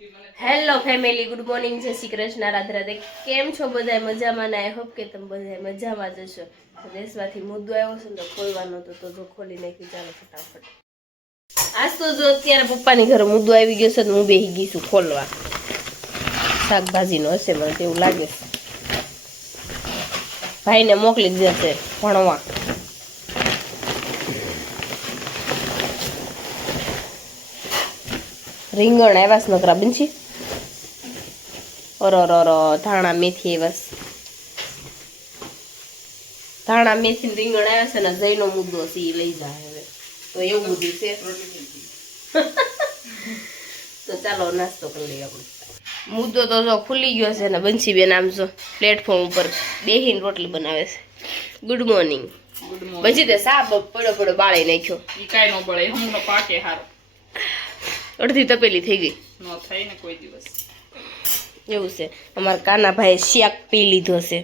Hello family, good morning, જય શ્રી કૃષ્ણ, રાધે રાધે. કેમ છો બધા? મજામાં ને? આઈ હોપ કે તમે બધા મજામાં જ હશો. દેશમાંથી મુદ્દો આવ્યો છે ને તો ખોલવાનો તો જો ખોલી નાખી. ચાલો ફટાફટ. આજ તો જો અત્યારે પપ્પાની ઘરે મુદ્દો આવી ગયો છે તો હું બેસી ગઈ છું ખોલવા. શાકભાજીનો હશે મને તેવું લાગે છે. ભાઈને મોકલી દીધા છે ભણવા. રીંગણ આવ્યા છે નકરા બનશી. ઓરો ધાણા મેથી બસ. ધાણા મેથી ને રીંગણ આવ્યા છે ને જઈનો મુદ્દો છે એ લઈ જાય હવે. તો એવું બધું છે. તો ચાલો નાસ્તો કરી લઈએ આપણે. મુદ્દો તો જો ખુલી ગયો છે ને બંસી બેન આમ જો પ્લેટફોર્મ ઉપર બેહીને રોટલી બનાવે છે. Good morning. પછી તે સાપ પડો બાળી નાખ્યો. ઈ કાઈ નો બળે, હમણો પાકે હારો. અડધી તપેલી થઈ ગઈ. નો થાય ને કોઈ દિવસ. એવું છે. અમારા કાના ભાઈ શાક પી લીધો છે.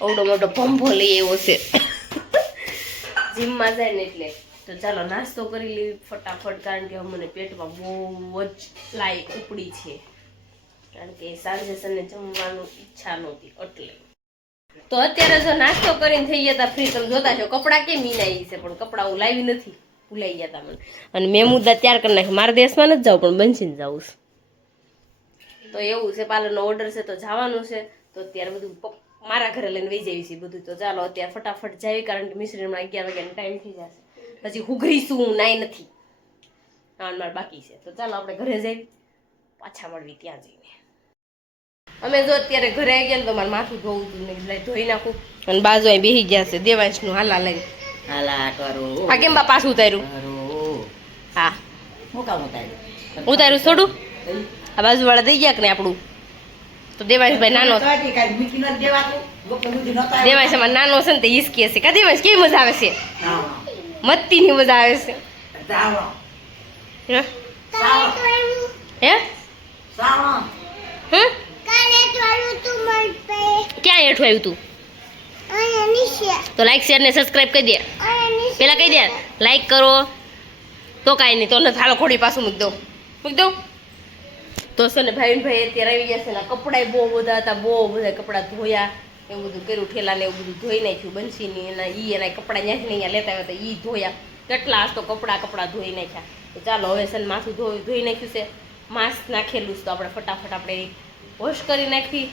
ઓવડો મોટો ભંભો લઈ આવ્યો છે જીમમાં જાય ને એટલે. તો ચાલો નાસ્તો કરી લઈએ ફટાફટ, કારણ કે મને પેટમાં બહુ જ લાઈ ઉપડી છે, કારણ કે સાંજે સને જમવાનું ઈચ્છા નહોતી એટલે. તો અત્યારે જો નાસ્તો કરીને થઈ ગયા હતા ફ્રી. તમે જોતા છો કપડાં કેમ મીનાઈ છે, પણ કપડાં હું લાવી નથી, ભૂલાઈ ગયા હતા મને. અને મેં મુદ્દા તૈયાર કરી નાખ્યા. મારા દેશમાં નથી જવું પણ બંસીને જવું છે. તો એવું છે, પાર્લરનો ઓર્ડર છે તો જવાનું છે. તો અત્યારે બધું મારા ઘરે લઈને વહી જવી છે બધું. તો ચાલો અત્યારે ફટાફટ જાવી, કારણ કે મિશ્રીમાં 11 વાગ્યાનો ટાઈમ થઈ જશે. હજી હુઘરીશું નાઈ નથી, મારે બાકી છે. તો ચાલો આપણે ઘરે જઈ પાછા મળવી ત્યાં જઈને. અમે જો અત્યારે ઘરે આવી ગયા ને તો મારે માથું ધોવું હતું ને ધોઈ નાખું. અને બાજુ અહીં બેસી ગયા છે દેવાંશનું હાલા લઈને. હાલા કરો. આ કેમ બા પાછું ઉતાર્યું? હા ઉતાર્યું થોડું. આ બાજુ વાળા દઈ ગયા કે ને આપણું. તો દેવાંશભાઈ નાનો, દેવાંશ અમારે નાનો છે ને તે હિસકી હશે. કા દેવાંશ કેવી મજા આવે છે? મત્તી ની મજા આવે છે. હે ક્યાં હેઠું આવ્યું તું? તો લાઈક શેર ને સબસ્ક્રાઇબ કરી દે. પેલા કહી દે લાઈક કરો તો કાંઈ નહીં. તો ને હાલો ખોડી પાછું મૂકી દઉં. તો છે ને ભાઈ અત્યારે આવી ગયા છે ને. કપડાં બહુ બધા હતા, બહુ બધા કપડાં ધોયા, એવું બધું કર્યું. ઠેલા ને એવું બધું ધોઈ નાખ્યું. બંસીની એના કપડાં ત્યાંથી અહીંયા લેતા આવ્યા હતા, ધોયા. કેટલા આજ તો કપડાં ધોઈ નાખ્યા. તો ચાલો હવે છે ને માથું ધોઈ નાખ્યું છે, માસ્ક નાખેલું છે. તો આપણે ફટાફટ આપણે વોશ કરી નાખી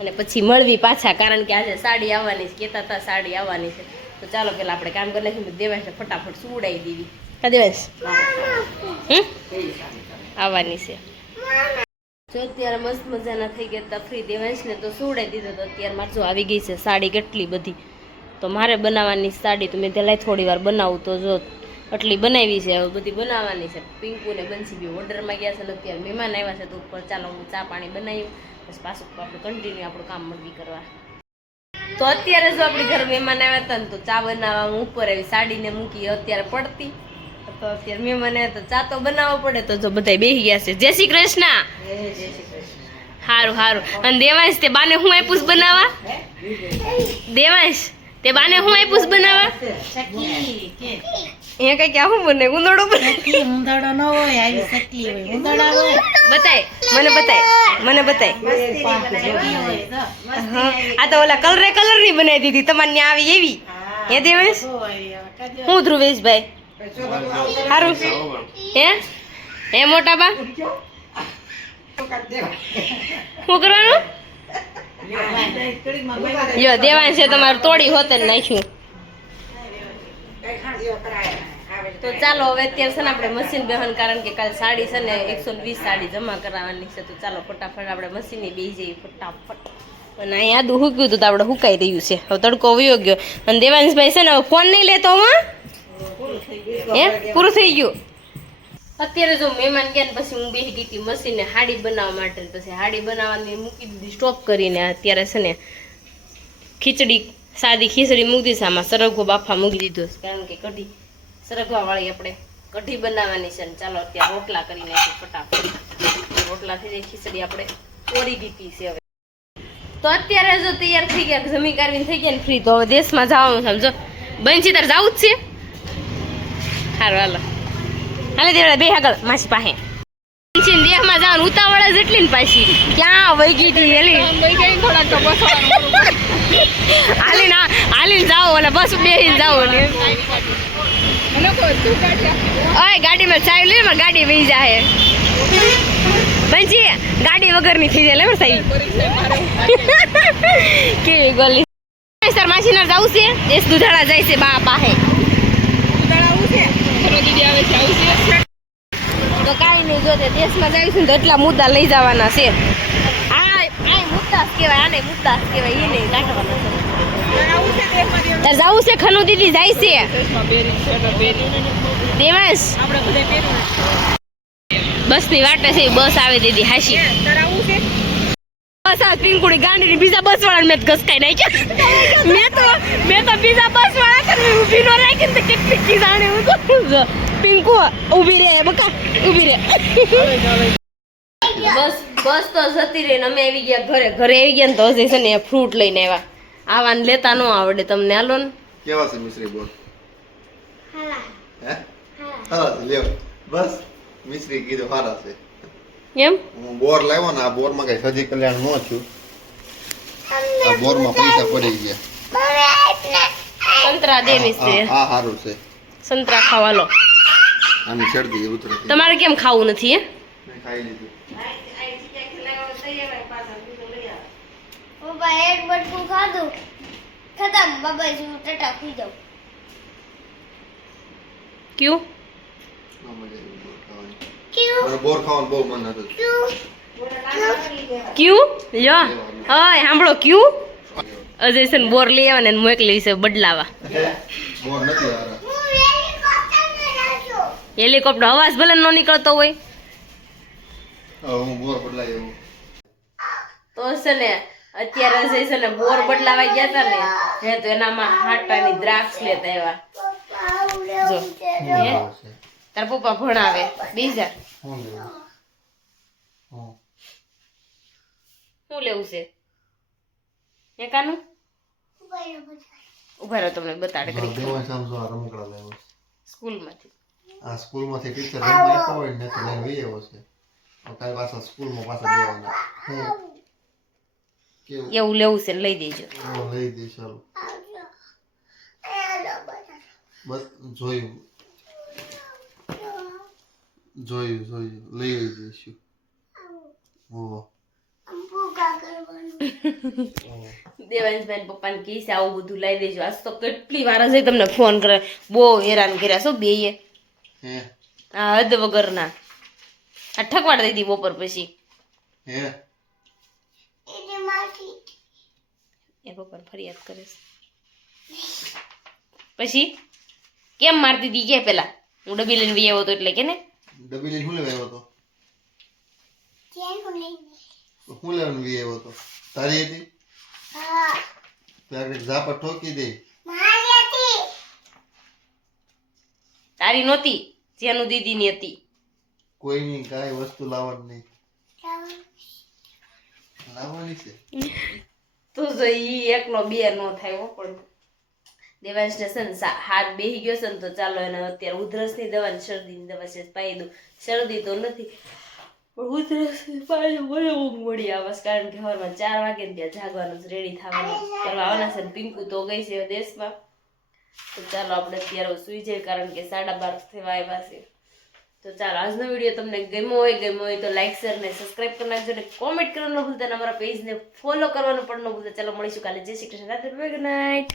અને પછી મળવી પાછા, કારણ કે આજે સાડી આવવાની છે. કહેતા હતા સાડી આવવાની છે. તો ચાલો પેલા આપણે કામ કરી નાખ્યું. દેવાંશ ફટાફટ સુવડાવી દેવી. કા દેવાંશ આવવાની છે. જો અત્યારે મસ્ત મજાના થઈ ગયા હતા ફ્રી. દેવાંશને તો સુવડાવી દીધો. તો અત્યારે મારે જો આવી ગઈ છે સાડી કેટલી બધી. તો મારે બનાવવાની સાડી તો મેં પેલા થોડી વાર બનાવું. તો જો આટલી બનાવી છે, હવે બધી બનાવવાની છે. પિંકુ ને બંસી બી ઓર્ડરમાં ગયા છે ને અત્યારે મહેમાન આવ્યા છે. તો ઉપર ચાલો હું ચા પાણી બનાવ્યું, પછી પાછું આપણે કન્ટિન્યુ આપણું કામ મળવી કરવા. તો અત્યારે જો આપણી ઘરે મહેમાન આવ્યા હતા ને તો ચા બનાવવા હું ઉપર આવી, સાડીને મૂકી અત્યારે પડતી. તો અત્યારે મહેમાન આવ્યા તો ચા તો બનાવવો પડે. તો જો બધા બેસી ગયા છે. જય શ્રી કૃષ્ણ. સારું. અને દેવાંશ તે બાને હું આપ્યું બનાવવા? દેવાંશ તે બાને હું આપ્યું બનાવવા? એ કઈ આવું બને ઉંદરડો બને. ઉંદરડો ન હોય, આવી સકલી હોય. ઉંદરડા હોય. મને બતાય. આ તો ઓલા કલર ની બનાવી દીધી તમારે ત્યાં આવી એવી. હે દેવાંશ? હું ધ્રુવેશભાઈ સારું હે મોટા બા શું કરવાનું? જો દેવાંશ છે તમારું તોડી હોતે નાખ્યું. તો ચાલો હવે અત્યારે છે ને આપણે મશીન બેહન, કારણ કે કાલે સાડી છે ને 120 સાડી જમા કરાવવાની છે. તો ચાલો ફટાફટ આપણે મશીને બેસી જઈએ ફટાફટ. અને અહીં આદું હુક્યું હતું તો આપણે હુકાઈ રહ્યું છે. હવે તડકો વયો ગયો. અને દેવાંશભાઈ છે ને ફોન નહીં લેતો પૂરું થઈ ગયું. અત્યારે જો મહેમાન ગયા ને પછી હું બેસી ગઈ હતી મશીને હાડી બનાવવા માટે. પછી હાડી બનાવવાની મૂકી દીધી સ્ટોપ કરીને. અત્યારે છે ને સાદી ખીચડી મૂકી દીધી. આમાં સરગવો બાફા મૂકી દીધો, કારણ કે કઢી સરગવા વાળી આપણે કઢી બનાવવાની છે. ને ચાલો અત્યારે રોટલા કરી નાખીએ ફટાફટ. રોટલા થઈ જાય, ખીચડી આપણે ઓરી દીધી છે હવે. તો અત્યારે જો તૈયાર થઈ ગયા, જમી કાઢીને થઈ ગયા ને ફ્રી. તો હવે દેશમાં જવાનું સમજો. બંસી તાર જવું જ છે? સારું હાલો દેવડા બે આગળ માસી પાસે. દેહમાં જવાનું ઉતાવળ જ એટલી ને પાછી ક્યાં વહી ગઈ હતી એલી આમ વહી ગઈ ને થોડાક તો બસવાનું મોડું પડે. હાલીને જાઓ અને બસ બેહીને જાઓ ને મને કોઈ તું કાઢ્યા ઓય ગાડીમાં ચાવી લે માં ગાડી વહી જાહે બંજી ગાડી વગરની થઈ જાય લે સાઈ પરીક્ષા મારે કેવી ગોલી સર માસીના જાવું છે દેશ દુધાળા જાય છે બા પાસે આવું છે ચલો દીદી આવે છે આવું છે તો કાંઈ નહીં જો તે દેશમાં જઈશું ને તો એટલા મુદ્દા લઈ જવાના છે આ મુદ્દા જ કહેવાય આને મુદ્દા જ કહેવાય એ નહીં કાઢવાના આવું છે દેશમાં તાર જાવું છે ખનુ દીદી જાય છે દેશમાં બેરી સ્વેટર બેરી દેવાંશ આપણે બધે પહેરવું બસની વાટે છે બસ આવે દીદી હાશી તાર આવું છે બસ આ પિંકુડી ગાંડીની બીજા બસ વાળાને મેં ઘસકાઈ નાખ્યા મેં તો બીજા બસ વાળા કરી ઊભી નો રાખીને તો કેટલી જાણે હું તો પિંકુ ઊભી રે બકા ઊભી રે બસ તો જતી રહી ને અમે આવી ગયા ઘરે આવી ગયા ને તો હજી છે ને ફ્રૂટ લઈને આવ્યા આવાને લેતા ન આવડે તમને હાલો ને કેવા છે મિશ્રી બોર હે હા લ્યો બસ મિશ્રી કીધું સારા છે એમ હું બોર લાવ્યો ને આ બોર માં કઈ સજી કલ્યાણ નો છું આ બોર માં પૈસા પડી ગયા સંતરા દે મિસ્ત્રી આ સારું છે સંતરા ખાવા લો આની શરદી ઉતરે તમારે કેમ ખાવું નથી હે મેં ખાઈ લીધું પપ્પા એક બટકું ખાધું ખતમ બાબાજી હું ટટા પી જાઉં ક્યું ના મજા આવી બોર ખાવાની ક્યું મને બોર ખાવાનું બહુ મન હતું ક્યું ક્યું લ્યો ઓય સાંભળો ક્યું અજય છે ને બોર લઈ આવે ને મોકલી છે બદલાવા બોર નથી હારા હું હેલિકોપ્ટરમાં નાખ્યો હેલિકોપ્ટર અવાજ ભલે ન નીકળતો હોય હવે હું બોર બદલાય એવું તો છે ને અત્યારે અજય છે ને બોર બદલાવા ગયા હતા ને હે તો એનામાં હાટાની દ્રાક્ષ લેતા આવ્યા પપ્પા આવડે જો. છે હે? તાર પપ્પા ભણાવે બીજા હું લેવું હું શું લેવું છે હે કાનું ઉભા રહો તમને બતાડે કરી દેવાય સમજો આ રમકડા લેવો સ્કૂલમાંથી આ સ્કૂલ માંથી ટીચર રમવા આપ્યા હોય ને તો લઈને વહી આવ્યો છે કાલે પાછા સ્કૂલમાં પાછા દેવાના હું કેવું એવું લેવું છે ને લઈ દેજો હું લઈ દઈશ ચાલો બસ જોયું લઈ જઈશું ઓહો દેવાંશભાઈ પપ્પાને કહે છે આવું બધું લઈ દેજો આજ તો કેટલી વાર હશે તમને ફોન કરે બહુ હેરાન કર્યા છો બેયે હે આ હદ વગરના આ ઠકવાડ દઈ દી બપોર પછી હે એ પપ્પાને ફરિયાદ કરે છે પછી કેમ મારતી હતી કે પેલા હું ડબ્બી લઈને વી આવ્યો હતો એટલે કે ને ડબ્બી લઈને શું લેવા આવ્યો હતો શું લેવાનું વી આવ્યો હતો તારી હતી ત્યારે ઝાપા ઠોકી દે તારી નહોતી જેનું દીદીની હતી કોઈની કાંઈ વસ્તુ લાવવાની નહીં લાવવાની છે તો જો ઈ એકલો બે નો થાય હો પણ દેવાંશને છે ને હાથ બેહી ગયો છે ને તો ચાલો એને અત્યારે ઉધરસની દવા ને શરદીની દવા છે પાઈ દઉં શરદી તો નથી પણ ઉધરસની પાઈ મને ઊંઘ મળી આવે છે કારણ કે સવારમાં 4 વાગે ને ત્યાં જાગવાનું જ રેડી થવાનું કરવા આવવાના છે ને પિંકુ તો ગઈ છે દેશમાં તો ચાલો આપણે અત્યારે સુઈ જઈએ કારણ કે 12:30 થવા આવ્યા છે તો ચાલો આજનો વિડીયો તમને ગમ્યો હોય તો લાઈક શેર ને સબસ્ક્રાઇબ કરી નાખજો અને કોમેન્ટ કરવાનું ન ભૂલતા અને અમારા પેજને ફોલો કરવાનું પણ ન ભૂલતા ચાલો મળીશું કાલે જય શ્રી કૃષ્ણ રાત્રે ગુડ નાઇટ